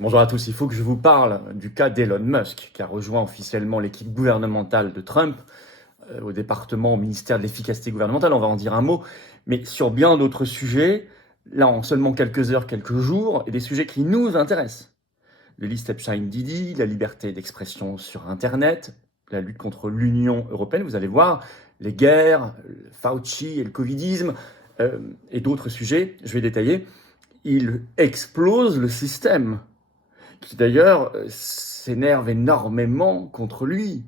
Bonjour à tous, il faut que je vous parle du cas d'Elon Musk, qui a rejoint officiellement l'équipe gouvernementale de Trump, au département, au ministère de l'efficacité gouvernementale, on va en dire un mot, mais sur bien d'autres sujets, là en seulement quelques heures, quelques jours, et des sujets qui nous intéressent. Le liste Epstein-Didi, la liberté d'expression sur Internet, la lutte contre l'Union européenne, vous allez voir, les guerres, Fauci et le Covidisme, et d'autres sujets, je vais détailler. Il explose le système qui d'ailleurs s'énerve énormément contre lui.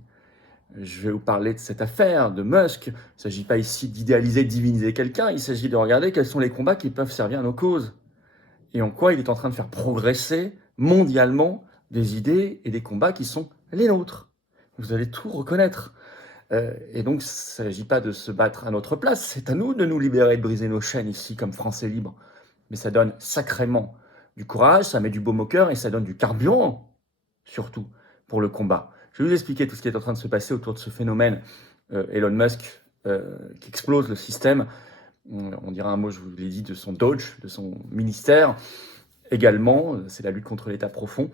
Je vais vous parler de cette affaire de Musk. Il ne s'agit pas ici d'idéaliser, de diviniser quelqu'un, il s'agit de regarder quels sont les combats qui peuvent servir à nos causes. Et en quoi il est en train de faire progresser mondialement des idées et des combats qui sont les nôtres. Vous allez tout reconnaître. Et donc, il ne s'agit pas de se battre à notre place, c'est à nous de nous libérer, de briser nos chaînes ici comme Français libres. Mais ça donne sacrément du courage, ça met du baume au cœur et ça donne du carburant, surtout, pour le combat. Je vais vous expliquer tout ce qui est en train de se passer autour de ce phénomène Elon Musk qui explose le système. On dira un mot, je vous l'ai dit, de son Doge, de son ministère. Également, c'est la lutte contre l'État profond.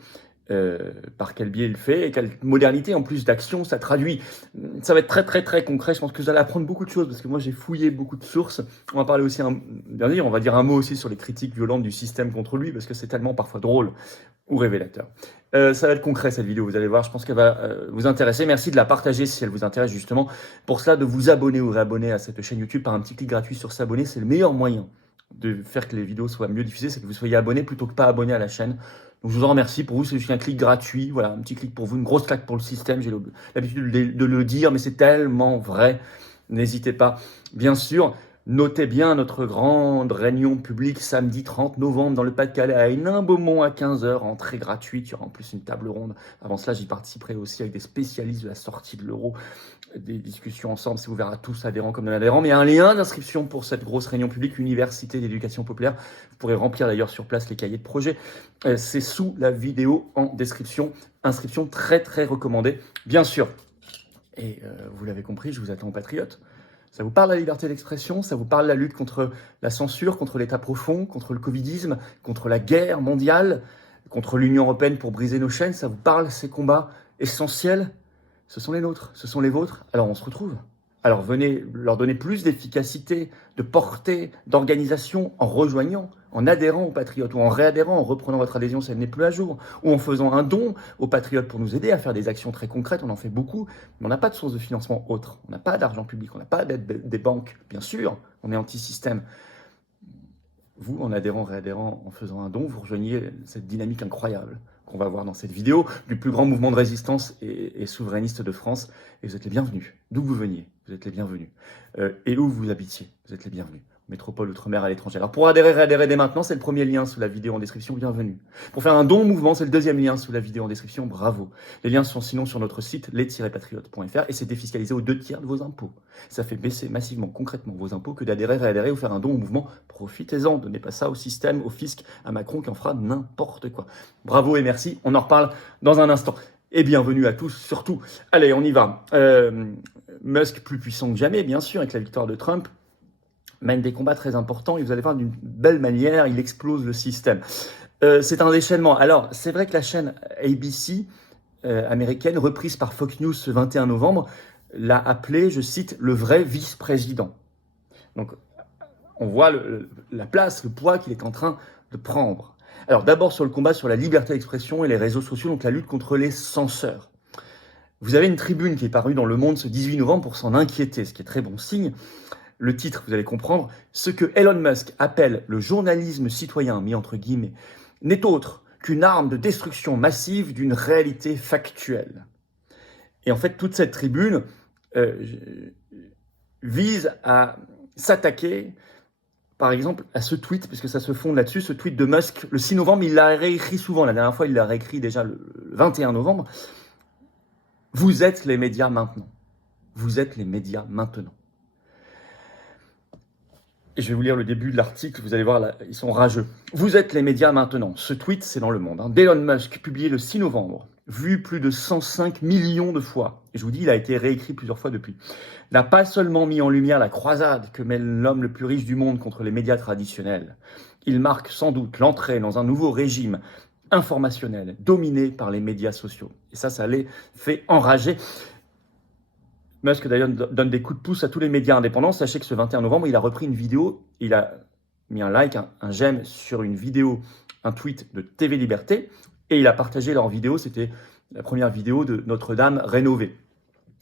Par quel biais il fait et quelle modernité en plus d'action ça traduit. Ça va être très très très concret, je pense que vous allez apprendre beaucoup de choses parce que moi j'ai fouillé beaucoup de sources. On va parler aussi, bien dire, on va dire un mot aussi sur les critiques violentes du système contre lui parce que c'est tellement parfois drôle ou révélateur. Ça va être concret cette vidéo, vous allez voir, je pense qu'elle va vous intéresser. Merci de la partager si elle vous intéresse justement. Pour cela, de vous abonner ou réabonner à cette chaîne YouTube par un petit clic gratuit sur s'abonner, c'est le meilleur moyen de faire que les vidéos soient mieux diffusées, c'est que vous soyez abonné plutôt que pas abonné à la chaîne. Donc je vous en remercie. Pour vous, c'est juste un clic gratuit. Voilà, un petit clic pour vous, une grosse claque pour le système. J'ai l'habitude de le dire, mais c'est tellement vrai. N'hésitez pas. Bien sûr, notez bien notre grande réunion publique samedi 30 novembre dans le Pas-de-Calais à Hénin-Beaumont à 15h, entrée gratuite. Il y aura en plus une table ronde. Avant cela, j'y participerai aussi avec des spécialistes de la sortie de l'euro, des discussions ensemble. C'est ouvert à tous, adhérents comme non-adhérents. Mais il y a un lien d'inscription pour cette grosse réunion publique, Université d'éducation populaire. Vous pourrez remplir d'ailleurs sur place les cahiers de projet. C'est sous la vidéo en description. Inscription très très recommandée, bien sûr. Et vous l'avez compris, je vous attends aux patriotes. Ça vous parle la liberté d'expression, ça vous parle la lutte contre la censure, contre l'État profond, contre le Covidisme, contre la guerre mondiale, contre l'Union européenne pour briser nos chaînes, ça vous parle ces combats essentiels? Ce sont les nôtres, ce sont les vôtres. Alors on se retrouve. Alors venez leur donner plus d'efficacité, de portée, d'organisation en rejoignant, en adhérant aux Patriotes ou en réadhérant, en reprenant votre adhésion si elle n'est plus à jour, ou en faisant un don aux Patriotes pour nous aider à faire des actions très concrètes. On en fait beaucoup, mais on n'a pas de source de financement autre. On n'a pas d'argent public, on n'a pas d'aide des banques. Bien sûr, on est anti-système. Vous, en adhérant, réadhérant, en faisant un don, vous rejoignez cette dynamique incroyable qu'on va voir dans cette vidéo du plus grand mouvement de résistance et souverainiste de France. Et vous êtes les bienvenus. D'où vous veniez, vous êtes les bienvenus. Et où vous habitiez, vous êtes les bienvenus. Métropole, outre-mer, à l'étranger. Alors pour adhérer, réadhérer dès maintenant, c'est le premier lien sous la vidéo en description, bienvenue. Pour faire un don au mouvement, c'est le deuxième lien sous la vidéo en description, bravo. Les liens sont sinon sur notre site les-patriotes.fr et c'est défiscalisé aux 2/3 de vos impôts. Ça fait baisser massivement, concrètement vos impôts que d'adhérer, réadhérer ou faire un don au mouvement. Profitez-en, donnez pas ça au système, au fisc, à Macron qui en fera n'importe quoi. Bravo et merci, on en reparle dans un instant. Et bienvenue à tous, surtout. Allez, on y va. Musk plus puissant que jamais, bien sûr, avec la victoire de Trump, mène des combats très importants et vous allez voir d'une belle manière, il explose le système. C'est un déchaînement. Alors, c'est vrai que la chaîne ABC américaine, reprise par Fox News ce 21 novembre, l'a appelé, je cite, le vrai vice-président. Donc, on voit la place, le poids qu'il est en train de prendre. Alors, d'abord sur le combat sur la liberté d'expression et les réseaux sociaux, donc la lutte contre les censeurs. Vous avez une tribune qui est parue dans Le Monde ce 18 novembre pour s'en inquiéter, ce qui est très bon signe. Le titre, vous allez comprendre, ce que Elon Musk appelle le journalisme citoyen, mis entre guillemets, n'est autre qu'une arme de destruction massive d'une réalité factuelle. Et en fait, toute cette tribune vise à s'attaquer, par exemple, à ce tweet, puisque ça se fonde là-dessus, ce tweet de Musk, le 6 novembre, il l'a réécrit souvent. La dernière fois, il l'a réécrit déjà le 21 novembre. Vous êtes les médias maintenant. Vous êtes les médias maintenant. Et je vais vous lire le début de l'article, vous allez voir, là, ils sont rageux. Vous êtes les médias maintenant. Ce tweet, c'est dans Le Monde, d'Elon Musk, publié le 6 novembre, vu plus de 105 millions de fois. Et je vous dis, il a été réécrit plusieurs fois depuis. N'a pas seulement mis en lumière la croisade que mène l'homme le plus riche du monde contre les médias traditionnels. Il marque sans doute l'entrée dans un nouveau régime informationnelle, dominée par les médias sociaux. Et ça les fait enrager. Musk d'ailleurs donne des coups de pouce à tous les médias indépendants. Sachez que ce 21 novembre, il a repris une vidéo, il a mis un like, un j'aime sur une vidéo, un tweet de TV Liberté, et il a partagé leur vidéo, c'était la première vidéo de Notre-Dame rénovée,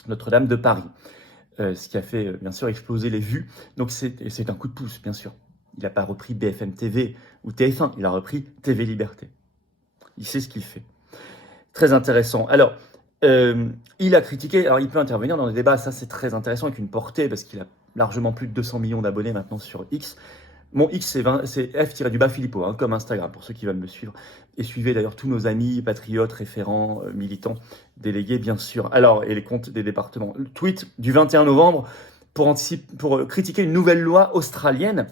Notre-Dame de Paris, ce qui a fait bien sûr exploser les vues. Donc c'est un coup de pouce, bien sûr. Il n'a pas repris BFM TV ou TF1, il a repris TV Liberté. Il sait ce qu'il fait. Très intéressant. Alors, il a critiqué, alors il peut intervenir dans les débats, ça c'est très intéressant, avec une portée, parce qu'il a largement plus de 200 millions d'abonnés maintenant sur X. Mon X, c'est F-Philippot, hein, comme Instagram, pour ceux qui veulent me suivre. Et suivez d'ailleurs tous nos amis, patriotes, référents, militants, délégués, bien sûr. Alors, et les comptes des départements. Le tweet du 21 novembre pour critiquer une nouvelle loi australienne.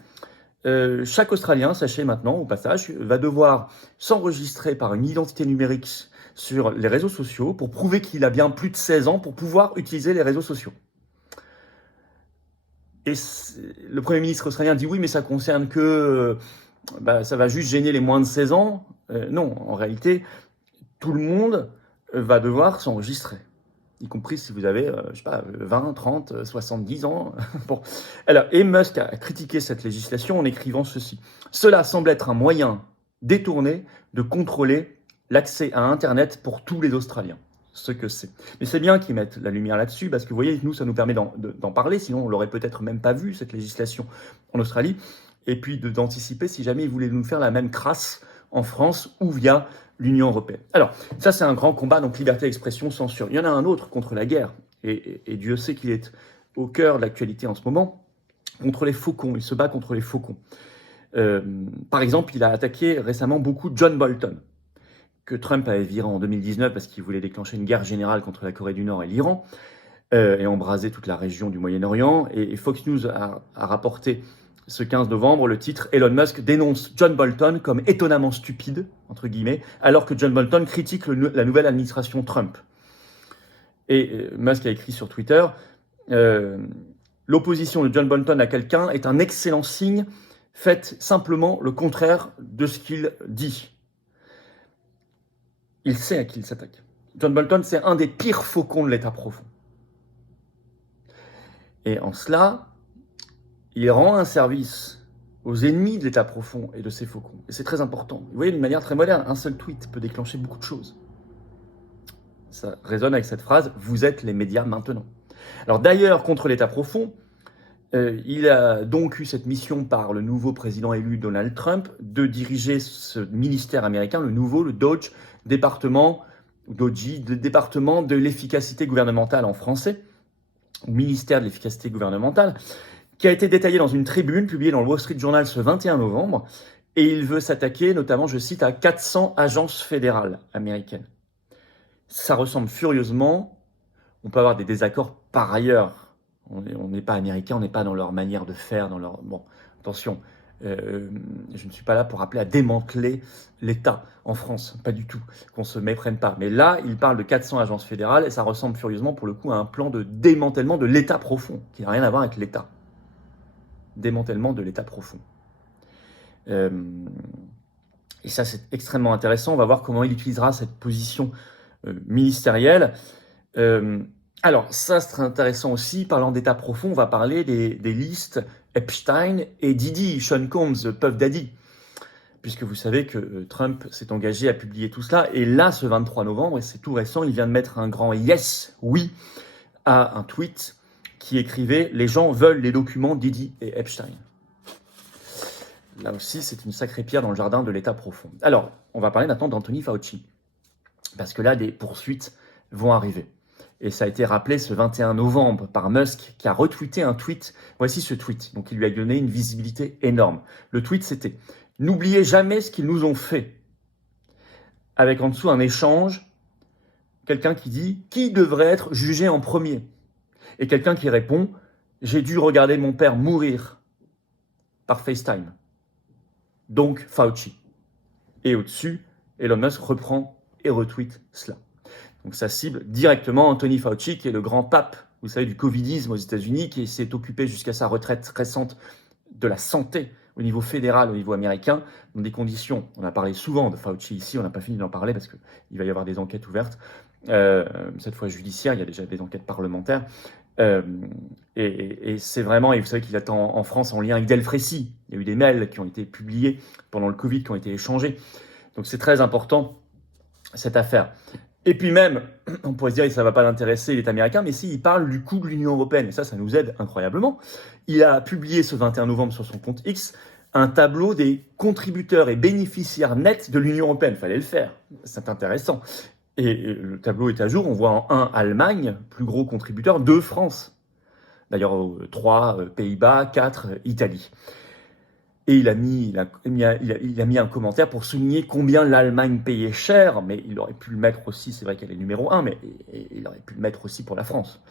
Chaque Australien, sachez maintenant, au passage, va devoir s'enregistrer par une identité numérique sur les réseaux sociaux pour prouver qu'il a bien plus de 16 ans pour pouvoir utiliser les réseaux sociaux. Et le Premier ministre australien dit oui, mais ça concerne que... ça va juste gêner les moins de 16 ans. Non, en réalité, tout le monde va devoir s'enregistrer, y compris si vous avez, 20, 30, 70 ans. Bon. Alors, et Musk a critiqué cette législation en écrivant ceci. « Cela semble être un moyen détourné de contrôler l'accès à Internet pour tous les Australiens. » Ce que c'est. Mais c'est bien qu'ils mettent la lumière là-dessus, parce que vous voyez, nous, ça nous permet d'en parler, sinon on l'aurait peut-être même pas vu, cette législation en Australie, et puis d'anticiper si jamais ils voulaient nous faire la même crasse en France ou via l'Union européenne. Alors, ça c'est un grand combat, donc liberté d'expression, censure. Il y en a un autre contre la guerre, et Dieu sait qu'il est au cœur de l'actualité en ce moment, contre les faucons. Il se bat contre les faucons. Par exemple, il a attaqué récemment beaucoup John Bolton, que Trump avait viré en 2019 parce qu'il voulait déclencher une guerre générale contre la Corée du Nord et l'Iran, et embraser toute la région du Moyen-Orient. Et Fox News a rapporté ce 15 novembre le titre « Elon Musk dénonce John Bolton comme étonnamment stupide », entre guillemets, alors que John Bolton critique la nouvelle administration Trump. Et Musk a écrit sur Twitter « L'opposition de John Bolton à quelqu'un est un excellent signe, faites simplement le contraire de ce qu'il dit. » Il sait à qui il s'attaque. John Bolton, c'est un des pires faucons de l'État profond. Et en cela, il rend un service aux ennemis de l'État profond et de ses faucons. Et c'est très important. Vous voyez, d'une manière très moderne, un seul tweet peut déclencher beaucoup de choses. Ça résonne avec cette phrase « Vous êtes les médias maintenant ». Alors d'ailleurs, contre l'État profond, il a donc eu cette mission par le nouveau président élu Donald Trump de diriger ce ministère américain, le nouveau, le DOGE, département de l'efficacité gouvernementale en français, ou ministère de l'efficacité gouvernementale, qui a été détaillé dans une tribune publiée dans le Wall Street Journal ce 21 novembre, et il veut s'attaquer notamment, je cite, à 400 agences fédérales américaines. Ça ressemble furieusement, on peut avoir des désaccords par ailleurs. On n'est pas américain, on n'est pas dans leur manière de faire, dans leur... Bon, attention, je ne suis pas là pour appeler à démanteler l'État en France, pas du tout, qu'on se méprenne pas. Mais là, il parle de 400 agences fédérales et ça ressemble furieusement pour le coup à un plan de démantèlement de l'État profond, qui n'a rien à voir avec l'État. Démantèlement de l'État profond. Et ça, c'est extrêmement intéressant. On va voir comment il utilisera cette position ministérielle. Alors, ça, c'est très intéressant aussi. Parlant d'État profond, on va parler des listes Epstein et Diddy, Sean Combs, Puff Daddy. Puisque vous savez que Trump s'est engagé à publier tout cela. Et là, ce 23 novembre, et c'est tout récent, il vient de mettre un grand yes, oui, à un tweet qui écrivait « Les gens veulent les documents Diddy et Epstein ». Là aussi, c'est une sacrée pierre dans le jardin de l'État profond. Alors, on va parler maintenant d'Anthony Fauci. Parce que là, des poursuites vont arriver. Et ça a été rappelé ce 21 novembre par Musk, qui a retweeté un tweet. Voici ce tweet. Donc, il lui a donné une visibilité énorme. Le tweet, c'était « N'oubliez jamais ce qu'ils nous ont fait ». Avec en dessous un échange, quelqu'un qui dit « Qui devrait être jugé en premier ?» Et quelqu'un qui répond « J'ai dû regarder mon père mourir par FaceTime. » Donc, Fauci. Et au-dessus, Elon Musk reprend et retweet cela. Donc ça cible directement Anthony Fauci, qui est le grand pape, vous savez, du covidisme aux États-Unis, qui s'est occupé jusqu'à sa retraite récente de la santé au niveau fédéral, au niveau américain, dans des conditions, on a parlé souvent de Fauci ici, on n'a pas fini d'en parler parce qu'il va y avoir des enquêtes ouvertes, cette fois judiciaires, il y a déjà des enquêtes parlementaires, et c'est vraiment, et vous savez qu'il attend en France en lien avec Delfrécy, il y a eu des mails qui ont été publiés pendant le Covid, qui ont été échangés, donc c'est très important cette affaire. Et puis même, on pourrait se dire que ça ne va pas l'intéresser, il est américain, mais si, il parle du coût de l'Union européenne, et ça nous aide incroyablement. Il a publié ce 21 novembre sur son compte X un tableau des contributeurs et bénéficiaires nets de l'Union européenne. Il fallait le faire, c'est intéressant. Et le tableau est à jour, on voit en 1 Allemagne, plus gros contributeur, 2 France. D'ailleurs 3 Pays-Bas, 4 Italie. Et il a mis un commentaire pour souligner combien l'Allemagne payait cher, mais il aurait pu le mettre aussi, c'est vrai qu'elle est numéro 1, mais il aurait pu le mettre aussi pour la France.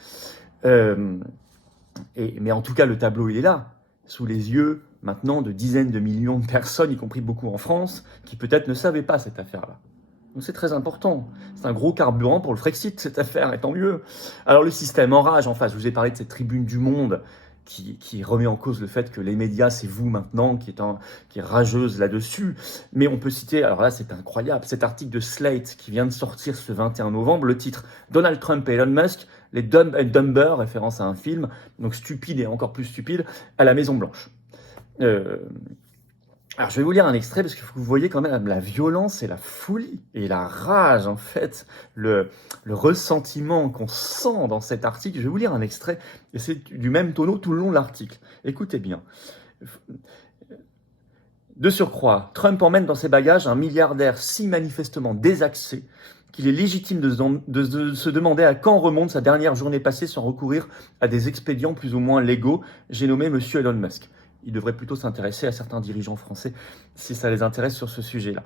Mais en tout cas, le tableau, il est là, sous les yeux maintenant de dizaines de millions de personnes, y compris beaucoup en France, qui peut-être ne savaient pas cette affaire-là. Donc c'est très important. C'est un gros carburant pour le Frexit, cette affaire, et tant mieux. Alors le système enrage en face. Je vous ai parlé de cette tribune du Monde qui remet en cause le fait que les médias, c'est vous maintenant, qui est rageuse là-dessus. Mais on peut citer, alors là c'est incroyable, cet article de Slate qui vient de sortir ce 21 novembre, le titre « Donald Trump et Elon Musk, les Dumb and Dumber », référence à un film, donc stupide et encore plus stupide, à la Maison-Blanche. Alors, je vais vous lire un extrait parce que vous voyez quand même la violence et la folie et la rage, en fait, le ressentiment qu'on sent dans cet article. Je vais vous lire un extrait et c'est du même tonneau tout le long de l'article. Écoutez bien. De surcroît, Trump emmène dans ses bagages un milliardaire si manifestement désaxé qu'il est légitime de se demander à quand remonte sa dernière journée passée sans recourir à des expédients plus ou moins légaux. J'ai nommé Monsieur Elon Musk. Il devrait plutôt s'intéresser à certains dirigeants français si ça les intéresse sur ce sujet-là.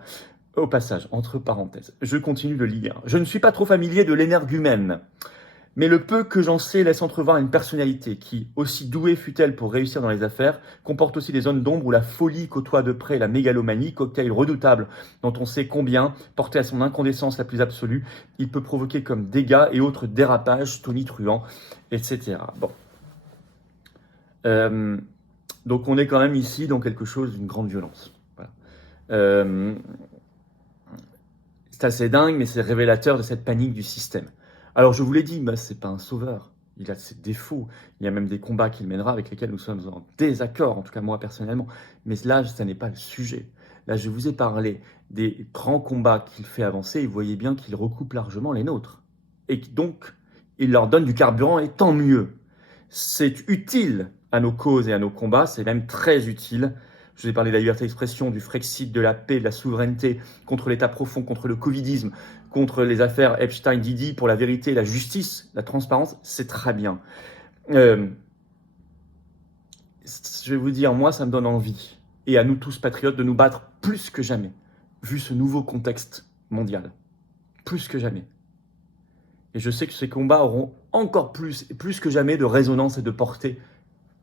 Au passage, entre parenthèses, je continue de lire. Je ne suis pas trop familier de l'énergumène, mais le peu que j'en sais laisse entrevoir une personnalité qui, aussi douée fut-elle pour réussir dans les affaires, comporte aussi des zones d'ombre où la folie côtoie de près la mégalomanie, cocktail redoutable dont on sait combien, porté à son incandescence la plus absolue, il peut provoquer comme dégâts et autres dérapages tonitruants, etc. Bon. Donc on est quand même ici dans quelque chose d'une grande violence. Voilà. C'est assez dingue, mais c'est révélateur de cette panique du système. Alors je vous l'ai dit, mais c'est pas un sauveur. Il a ses défauts. Il y a même des combats qu'il mènera avec lesquels nous sommes en désaccord, en tout cas moi personnellement. Mais là, ça n'est pas le sujet. Là, je vous ai parlé des grands combats qu'il fait avancer et vous voyez bien qu'il recoupe largement les nôtres. Et donc, il leur donne du carburant et tant mieux. C'est utile à nos causes et à nos combats, c'est même très utile. Je vous ai parlé de la liberté d'expression, du Frexit, de la paix, de la souveraineté, contre l'État profond, contre le Covidisme, contre les affaires Epstein-Didi, pour la vérité, la justice, la transparence, c'est très bien. Je vais vous dire, moi, ça me donne envie, et à nous tous patriotes, de nous battre plus que jamais, vu ce nouveau contexte mondial. Plus que jamais. Et je sais que ces combats auront encore plus, et plus que jamais, de résonance et de portée,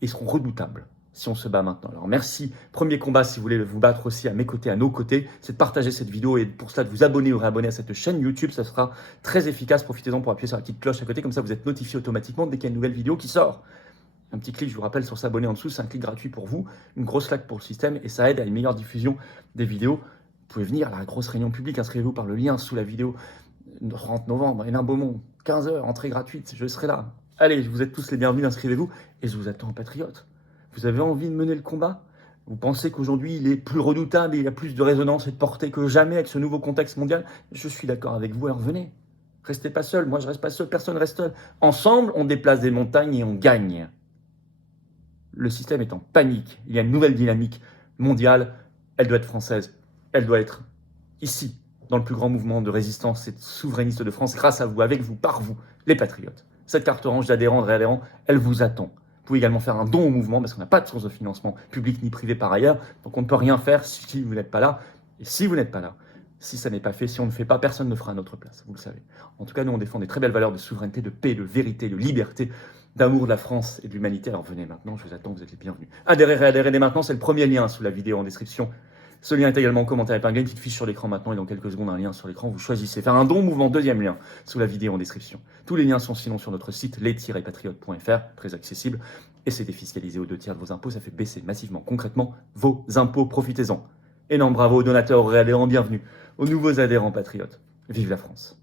et seront redoutables si on se bat maintenant. Alors merci, premier combat si vous voulez vous battre aussi à mes côtés, à nos côtés, c'est de partager cette vidéo et pour cela de vous abonner ou réabonner à cette chaîne YouTube, ça sera très efficace, profitez-en pour appuyer sur la petite cloche à côté, comme ça vous êtes notifié automatiquement dès qu'il y a une nouvelle vidéo qui sort. Un petit clic, je vous rappelle, sur s'abonner en dessous, c'est un clic gratuit pour vous, une grosse claque pour le système et ça aide à une meilleure diffusion des vidéos. Vous pouvez venir à la grosse réunion publique, inscrivez-vous par le lien sous la vidéo, 30 novembre, Hénin Beaumont, 15h, entrée gratuite, je serai là. Allez, vous êtes tous les bienvenus, inscrivez-vous et je vous attends, patriotes. Vous avez envie de mener le combat? Vous pensez qu'aujourd'hui, il est plus redoutable et il a plus de résonance et de portée que jamais avec ce nouveau contexte mondial? Je suis d'accord avec vous, alors venez. Restez pas seul, moi je reste pas seul, personne ne reste seul. Ensemble, on déplace des montagnes et on gagne. Le système est en panique. Il y a une nouvelle dynamique mondiale. Elle doit être française. Elle doit être ici, dans le plus grand mouvement de résistance et de souverainiste de France, grâce à vous, avec vous, par vous, les patriotes. Cette carte orange d'adhérents, de réadhérents, elle vous attend. Vous pouvez également faire un don au mouvement parce qu'on n'a pas de source de financement public ni privé par ailleurs. Donc on ne peut rien faire si vous n'êtes pas là. Et si vous n'êtes pas là, si ça n'est pas fait, si on ne fait pas, personne ne fera à notre place, vous le savez. En tout cas, nous on défend des très belles valeurs de souveraineté, de paix, de vérité, de liberté, d'amour de la France et de l'humanité. Alors venez maintenant, je vous attends, vous êtes les bienvenus. Adhérez, réadhérez dès maintenant, c'est le premier lien sous la vidéo en description. Ce lien est également en commentaire épinglé, une petite fiche sur l'écran maintenant et dans quelques secondes un lien sur l'écran. Vous choisissez faire un don mouvement, deuxième lien sous la vidéo en description. Tous les liens sont sinon sur notre site les-patriotes.fr, très accessible. Et c'est défiscalisé aux 2 tiers de vos impôts, ça fait baisser massivement, concrètement, vos impôts. Profitez-en. Énorme bravo aux donateurs, aux réadhérents, bienvenue aux nouveaux adhérents patriotes. Vive la France!